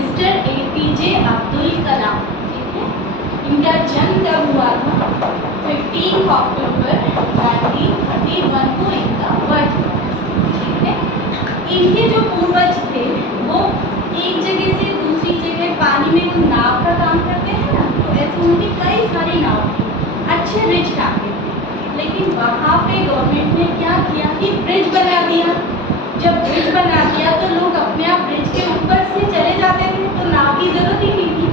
Mister APJ Abdul Kalam, ठीक है। इनका जन्म कब हुआ था? 15 अक्टूबर 1931 को इनका बर्थ हुआ, ठीक है। इनके जो पूर्वज थे वो एक जगह से दूसरी जगह पानी में वो नाव का काम करते हैं ना, तो ऐसे उनकी कई सारी नाव थी, अच्छे रिच फैमिली थे। लेकिन वहाँ पे गवर्नमेंट ने क्या किया कि ब्रिज बना दिया। जब ब्रिज बना दिया तो लोग अपने आप ब्रिज के ऊपर से चले जाते थे, तो नाव की जरूरत ही नहीं थी।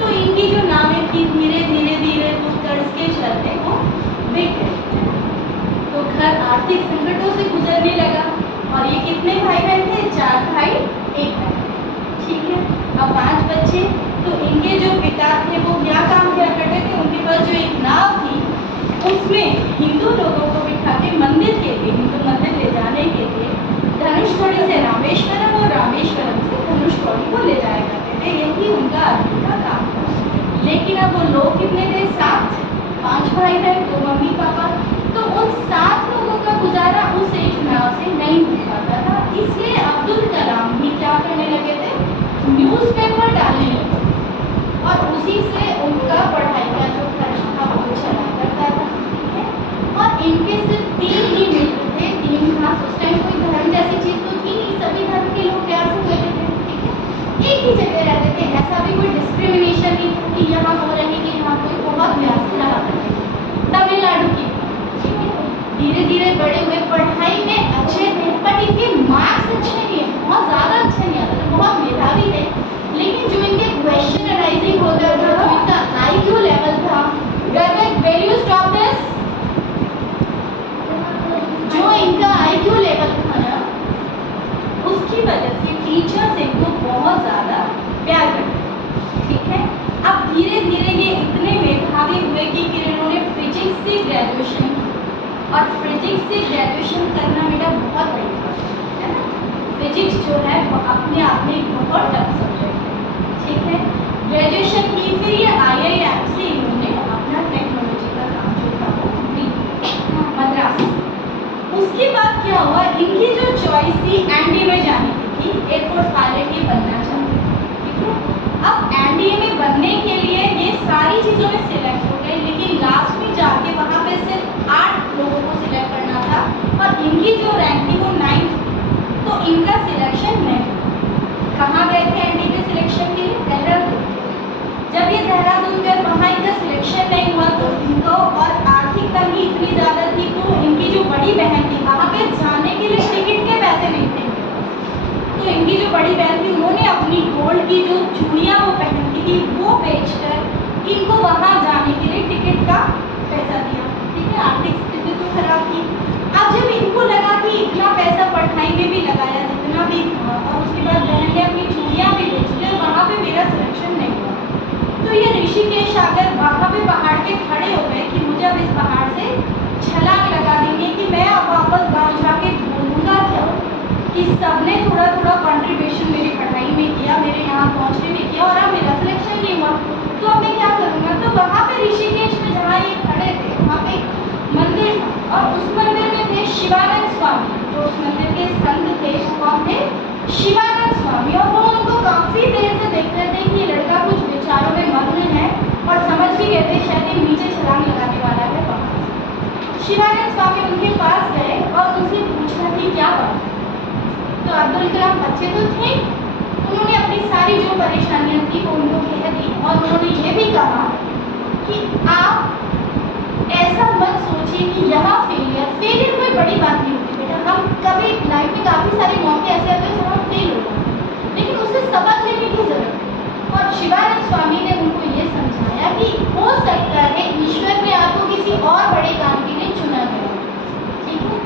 तो इनकी जो नावें थी धीरे धीरे धीरे वो कर्ज के चलते वो बिक गई, तो घर आर्थिक संकटों से गुजरने लगा। और ये कितने भाई बहन थे? 4 भाई 1 बहन, ठीक है। अब 5 बच्चे। तो इनके जो पिता थे वो क्या काम किया करते थे? उनके पास जो एक नाव थी उसमें हिंदू लोगों को बिठा के मंदिर के लिए, हिंदू मंदिर ले जाने के लिए धनुषकोडी से रामेश्वरम और रामेश्वरम से धनुषकोडी को ले जाया करते थे। यही उनका अभी का काम था। लेकिन अब वो लोग कितने थे? 7, 5 भाई बहन, 2 मम्मी पापा। तो उन 7 लोगों का गुजारा उस एक नाव से नहीं हो पाता था। इसलिए अब्दुल कलाम भी क्या करने लगे थे? न्यूज़पेपर डालने लगे और उसी से उनका पढ़ाई का जो खर्च था वो चला करता था, ठीक है। और इनके सिर्फ 3 ही मित्र थे, 3 खास। उस टाइम कोई धर्म जैसी चीज़ तो थी नहीं, सभी धर्म के लोग प्यार से रहते थे, ठीक है। एक ही जगह रहते थे, ऐसा भी कोई डिस्क्रिमिनेशन नहीं था कि यहाँ हो रहे कि यहाँ कोई बहुत प्यार से रहा करते थे। तमिलनाडु की, ठीक है। धीरे धीरे बड़े हुए, पढ़ाई में अच्छे थे, पर इनके मार्क्स अच्छे नहीं है, बहुत ज़्यादा अच्छे नहीं आते थे, बहुत मेधावी थे। लेकिन जो इनके क्वेश्चन एनालाइजिंग होता था, जो इनका IQ लेवल था, वैल्यू स्टॉप दिस, जो इनका IQ लेवल था ना, उसकी वजह से टीचर्स इनको बहुत ज़्यादा प्यार करते थे, ठीक है। अब धीरे धीरे ये इतने मेधावी हुए कि इन्होंने फिजिक्स से ग्रेजुएशन, और फिजिक्स से ग्रेजुएशन करना मेरा बहुत बड़ी बात है ना। फिजिक्स जो है वो अपने आप में एक बहुत टफ सब्जेक्ट है, ठीक है। ग्रेजुएशन की, फिर ये IIM से इन्होंने अपना टेक्नोलॉजी का काम जो था वो कंप्लीट मद्रास। उसके बाद क्या हुआ? इनकी जो चॉइस थी एनडीए में जाने की थी, एयरफोर्स पायलट ये बनना चाहते थे, ठीक है। अब एनडीए में बनने के लिए ये सारी चीज़ों में सिलेक्ट हो गए, लेकिन लास्ट में जाके वहाँ पे सिर्फ 8 लोगों को सिलेक्ट करना था और इनकी जो रैंक थी वो 9th, तो इनका सिलेक्शन नहीं। कहाँ गए थे एनडीए में सिलेक्शन के लिए? देहरादून। जब ये देहरादून गए, वहाँ इनका सिलेक्शन नहीं हुआ तो इनको, और आर्थिक तंगी इतनी ज़्यादा थी तो इनकी जो बड़ी बहन थी वहाँ पे जाने के लिए टिकट के पैसे नहीं थे, तो इनकी जो बड़ी बहन थी उन्होंने अपनी गोल्ड की जो चूड़ियाँ वो पहनती थी वो बेचकर इनको वहाँ जाने के लिए टिकट का पैसा दिया, ठीक है। आर्थिक स्थिति तो खराब थी। अब जब इनको लगा कि इतना पैसा पढ़ाई में भी लगाया जितना भी था, और उसके बाद बहन ने अपनी चूड़ियाँ भी बेच दी, वहाँ पे मेरा सिलेक्शन नहीं हुआ, तो ये ऋषिकेश आकर वहाँ पे पहाड़ पे खड़े हो गए कि मुझे अब इस पहाड़ से छलांग लगा देंगे कि मैं अब वापस गाँव जाके बोलूँगा क्या कि सबने थोड़ा थोड़ा कंट्रीब्यूशन मेरी पढ़ाई में किया, मेरे यहाँ पहुँचने में किया, और अब मेरा सिलेक्शन नहीं हुआ, तो अब मैं क्या करूँगा। तो वहाँ पे ऋषिकेश में जहाँ ये खड़े थे वहाँ पे मंदिर था, और उस मंदिर में थे शिवानंद स्वामी, जो उस मंदिर के संत थे वो कौन थे? शिवानंद स्वामी। और वो उनको काफ़ी देर से देख रहे थे कि लड़का कुछ विचारों में मग्न है, और समझ भी गए थे शायद ये नीचे छलांग लगाने वाला है वहाँ से। शिवानंद स्वामी उनके पास गए और उनसे पूछा कि क्या बात है। तो अब्दुल कलाम बच्चे तो थे, उन्होंने अपनी सारी जो परेशानियाँ थी वो उनको कह दी, और उन्होंने ये भी कहा कि आप ऐसा मत सोचिए कि यहाँ फेलियर कोई बड़ी बात नहीं होती बेटा। हम कभी लाइफ में काफ़ी सारे मौके ऐसे आते हैं जब हम फेल हो जाते हैं, लेकिन उससे सबक लेने की ज़रूरत है। और शिवानंद स्वामी ने उनको ये समझाया कि हो सकता है ईश्वर ने आपको किसी और बड़े काम के लिए चुना गया, ठीक है।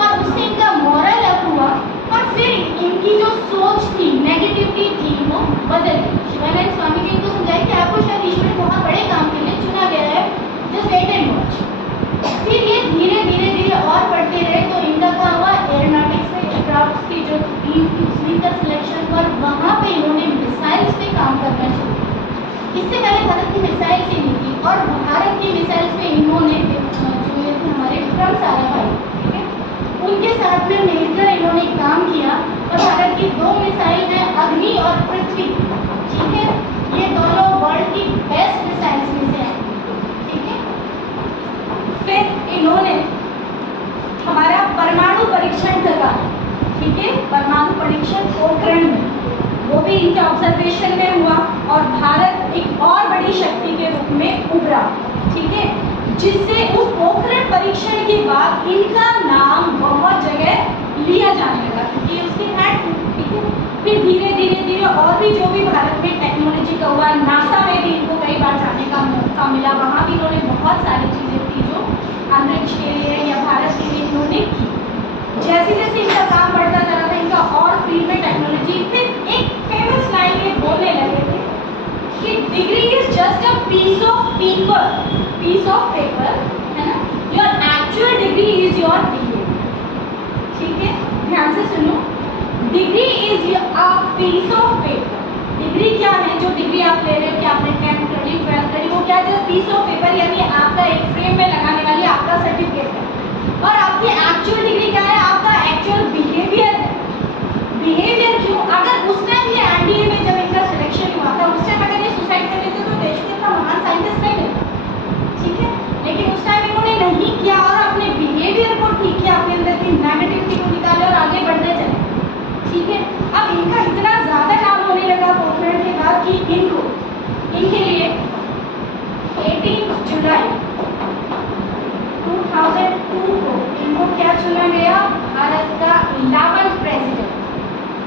और उससे इनका मोरल अप हुआ, और फिर इनकी जो सोच थी, नेगेटिविटी थी, वो बदल गई। शिवानंद स्वामी ने इनको समझाया कि आपको शायद ईश्वर ने बहुत बड़े काम के लिए चुना गया है, जस्ट वेट एंड वॉच। फिर ये धीरे धीरे धीरे और पढ़ते रहे, तो इनका क्या हुआ? एरोनॉटिक्स में एयरक्राफ्ट की जो टीम थी उसमें इनका सिलेक्शन हुआ, वहाँ पे इन्होंने मिसाइल्स पे काम करना शुरू किया। इससे पहले भारत की मिसाइल्स ही नहीं थी, और भारत की मिसाइल्स पे इन्होंने जो ये थे हमारे विक्रम साराभाई, ठीक है, उनके साथ में मिलकर इन्होंने काम किया। और भारत की 2 मिसाइल हैं, अग्नि और पृथ्वी, इनके ऑब्जर्वेशन में हुआ और भारत एक और बड़ी शक्ति के रूप में उभरा, ठीक है, जिससे उस पोखरण परीक्षण के बाद इनका नाम बहुत जगह लिया जाने लगा क्योंकि उसके हैड, ठीक है। फिर धीरे धीरे धीरे और भी जो भी भारत में टेक्नोलॉजी का हुआ, नासा में भी इनको कई बार जाने का मौका मिला, वहाँ भी इन्होंने बहुत सारी चीज़ें थी जो अंतरिक्ष के लिए या भारत के लिए इन्होंने की। जैसे जैसे इनका काम बढ़ता चला था, इनका और फील्ड में टेक्नोलॉजी, फिर एक फेमस लाइन ये बोलने लगे थे कि degree is just a piece of paper, है ना, your actual degree is your BA, ठीक है, ध्यान से सुनो, degree is a piece of paper. Degree क्या है, जो डिग्री आप ले रहे हो कि आपने 10th करी 12th करी, वो क्या जस्ट पीस ऑफ पेपर, यानी आपका एक फ्रेम में लगाने वाली आपका सर्टिफिकेट है। और आपकी एक्चुअल डिग्री क्या है, आपका एक्चुअल बिहेवियर है। बिहेवियर क्यों, अगर उस टाइम ये एनडीए में जब इनका सिलेक्शन हुआ था, उस टाइम अगर ये सुसाइड कर लेते तो देश के इतना महान साइंटिस्ट नहीं मिलता, ठीक है, लेकिन उस टाइम इन्होंने नहीं किया और अपने बिहेवियर को ठीक किया, अपने अंदर की नेगेटिविटी को निकाले और आगे बढ़ते चले, ठीक है। अब इनका इतना ज़्यादा नाम होने लगा पोखरण के बाद कि इनके लिए 18 जुलाई 2002 को इनको क्या चुना गया, भारत का 11th president.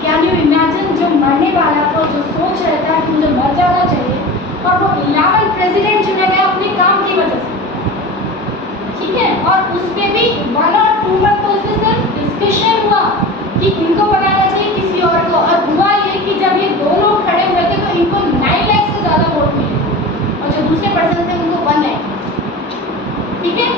Can you imagine, जो मरने वाला था, जो सोच रहा था कि मुझे मर जाना चाहिए, और वो 11th प्रेसिडेंट चुना गया अपने काम की वजह से, ठीक है। और उस पर भी 1 और 2 मंथ तो उसमें सिर्फ डिस्कशन हुआ कि इनको बनाना चाहिए किसी और को, और हुआ ये कि जब ये दो लोग खड़े हुए थे तो इनको 9 लाख से ज़्यादा वोट मिले और जो दूसरे पर्सन थे उनको 1 लाख, ठीक है।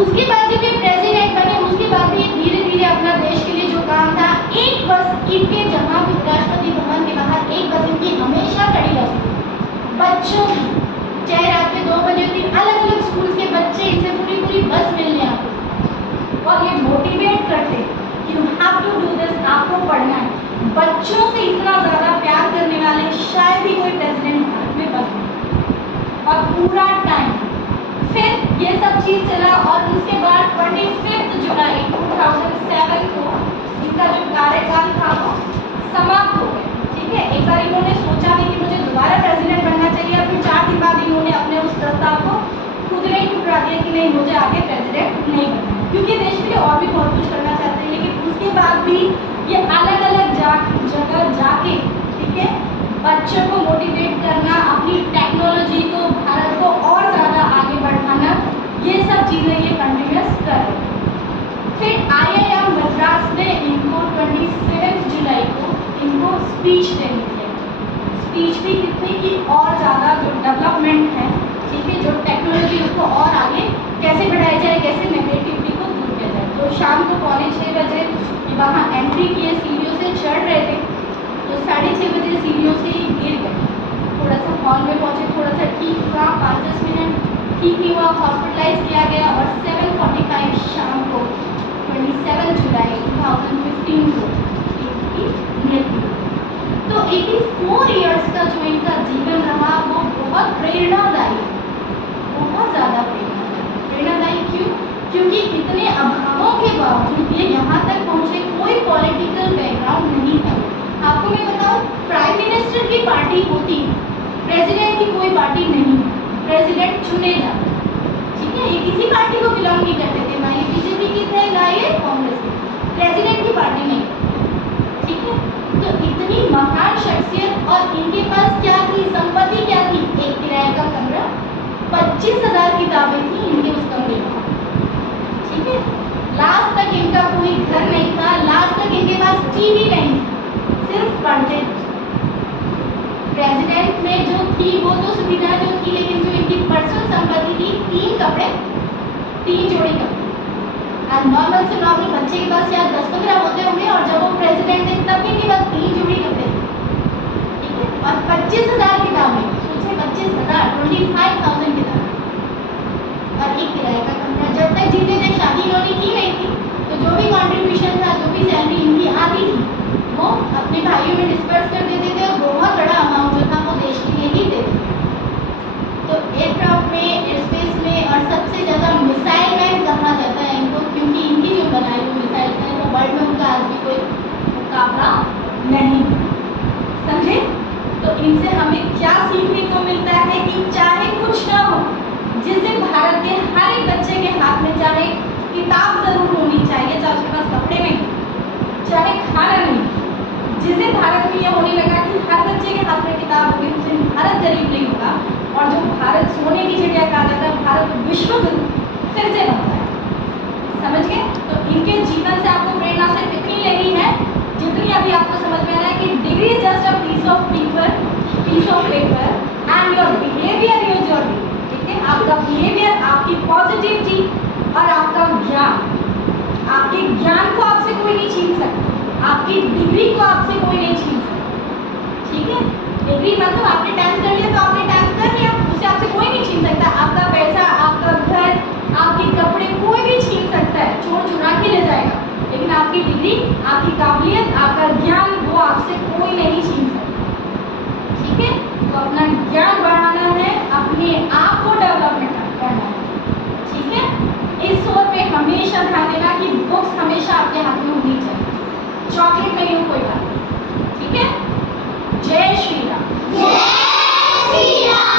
उसके बाद जब ये प्रेसिडेंट बने, उसके बाद भी धीरे धीरे अपना देश के लिए जो काम था, एक बस इनके जहाँ भी राष्ट्रपति भवन के बाहर एक बस इनकी हमेशा खड़ी रहती, बच्चों की, चाहे रात के 2 बजे होती, अलग अलग स्कूल के बच्चे इनसे पूरी बस मिलने आते और ये मोटिवेट करते, you have to do this, आपको पढ़ना है। बच्चों से इतना ज़्यादा प्यार करने वाले शायद ही कोई प्रेसिडेंट भारत में बने, और पूरा टाइम फिर ये सब चीज़ चला। और उसके बाद 25 जुलाई 2007 को इनका जो कार्यकाल था वो समाप्त हो गया, ठीक है। एक बार इन्होंने सोचा भी कि मुझे दोबारा प्रेसिडेंट बनना चाहिए, और फिर 4 दिन बाद इन्होंने अपने उस प्रस्ताव को खुद ने ठुकरा दिया कि नहीं, मुझे आगे प्रेसिडेंट नहीं बनना, क्योंकि देश के लिए और भी बहुत कुछ करना चाहते हैं। लेकिन उसके बाद भी ये अलग अलग जगह जाके, ठीक है, बच्चों को मोटिवेट करना, अपनी टेक्नोलॉजी को, भारत को और ज़्यादा आगे बढ़ाना, ये सब चीज़ें ये कंटिन्यूस कर रहे हैं। फिर IIM मद्रास ने इनको 27 जुलाई को इनको स्पीच देनी थी। स्पीच भी कितनी की, और ज़्यादा जो डेवलपमेंट है, ठीक है, जो टेक्नोलॉजी उसको और आगे कैसे बढ़ाया जाए, कैसे नेगेटिविटी को दूर किया जाए। तो शाम को 5:45 बजे वहाँ एंट्री किए, सीढ़ियों से चढ़ रहे थे, तो 6:30 बजे सीढ़ियों से गिर गए। थोड़ा सा हॉल में पहुँचे, थोड़ा सा ठीक हुआ, 5-10 मिनट ठीक नहीं हुआ, हॉस्पिटलाइज किया गया, और 7:45 शाम को 27 जुलाई 2015 को इनकी मृत्यु। तो 84 ईयर्स का जो इनका जीवन रहा वो बहुत प्रेरणादायी, बहुत ज़्यादा प्रेरणादायी। क्यों? क्योंकि इतने अभावों के बावजूद ये यहाँ तक पहुँचे, कोई पॉलिटिकल बैकग्राउंड नहीं था। आपको मैं बताऊँ, प्राइम मिनिस्टर की पार्टी होती, प्रेसिडेंट की कोई पार्टी नहीं, प्रेसिडेंट चुने जाते, ठीक है। ये किसी पार्टी को बिलोंग नहीं करते थे, ना ये बीजेपी की थे, ना ये कांग्रेस की, प्रेसिडेंट की पार्टी नहीं, ठीक है। तो इतनी महान शख्सियत, और इनके पास क्या थी, संपत्ति क्या थी, एक किराए का कमरा, 25,000 किताबें थी इनके उस कमरे में, ठीक है। लास्ट तक इनका कोई घर नहीं था, लास्ट तक इनके पास टीवी नहीं थी, सिर्फ पढ़ते। प्रेसिडेंट में जो थी वो तो सुविधा जो थी, लेकिन जो इनकी पर्सनल संपत्ति थी, 3 कपड़े, 3 जोड़ी कपड़े। और नॉर्मल से नॉर्मल बच्चे के पास या 10-15 होते होंगे, और जब वो प्रेसिडेंट थे तब इनके पास 3 जोड़ी कपड़े थे, ठीक है। और 25,000 किताबें, सोचिए 25,000, 25,000 किताबें, और एक किराए का कमरा। जब तक जीते थे, शादी इन्होंने की नहीं थी, तो जो भी कॉन्ट्रीब्यूशन था, जो भी सैलरी इनकी आती थी, वो अपने भाइयों में डिस्पर्स कर देते थे, और बहुत बड़ा अमाउंट जो था वो देश के लिए ही देते थे। तो एयरक्राफ्ट में, एयरस्पेस में, और सबसे ज़्यादा मिसाइल मैन कहा जाता है इनको, क्योंकि इनकी जो बनाई हुई मिसाइल्स हैं वो वर्ल्ड में उनका इनसे हमें क्या सीखने को मिलता है कि चाहे कुछ ना हो, जिस दिन भारत के हर एक बच्चे के हाथ में चाहे किताब जरूर होनी चाहिए, चाहे उसके पास कपड़े नहीं, चाहे खाना नहीं, जिस दिन भारत में यह होने लगा कि हर बच्चे के हाथ में किताब होगी, उस दिन भारत गरीब नहीं होगा और जो भारत सोने की चिड़िया कहा जाता है, भारत विश्व गुरु फिर से बनता है। समझ गए? तो इनके जीवन से आपको प्रेरणा सिर्फ इतनी लेनी है जितनी अभी आपको समझ में आ रहा है कि degree is just a piece of paper and your behaviour is your degree. ठीक है, आपका बिहेवियर, आपकी पॉजिटिविटी और आपका ज्ञान, आपके ज्ञान को आपसे कोई नहीं छीन सकता, आपकी डिग्री को आपसे कोई नहीं छीन सकता। ठीक है, डिग्री मतलब आपने 10th कर लिया तो आपने 10th कर लिया, उससे आपसे कोई नहीं छीन सकता। आपका पैसा, आपका घर, आपके कपड़े कोई भी छीन सकता है, चोर चुरा के ले जाएगा, लेकिन आपकी डिग्री, आपकी काबिलियत, आपका ज्ञान वो आपसे कोई नहीं छीन सकता। ठीक है, तो अपना ज्ञान बढ़ाना है, अपने आप को डेवलपमेंट करना है। ठीक है, इस ओर पे हमेशा ध्यान देना कि बुक्स हमेशा आपके हाथ में होनी चाहिए, चॉकलेट नहीं हो कोई बात। ठीक है, जय श्री राम।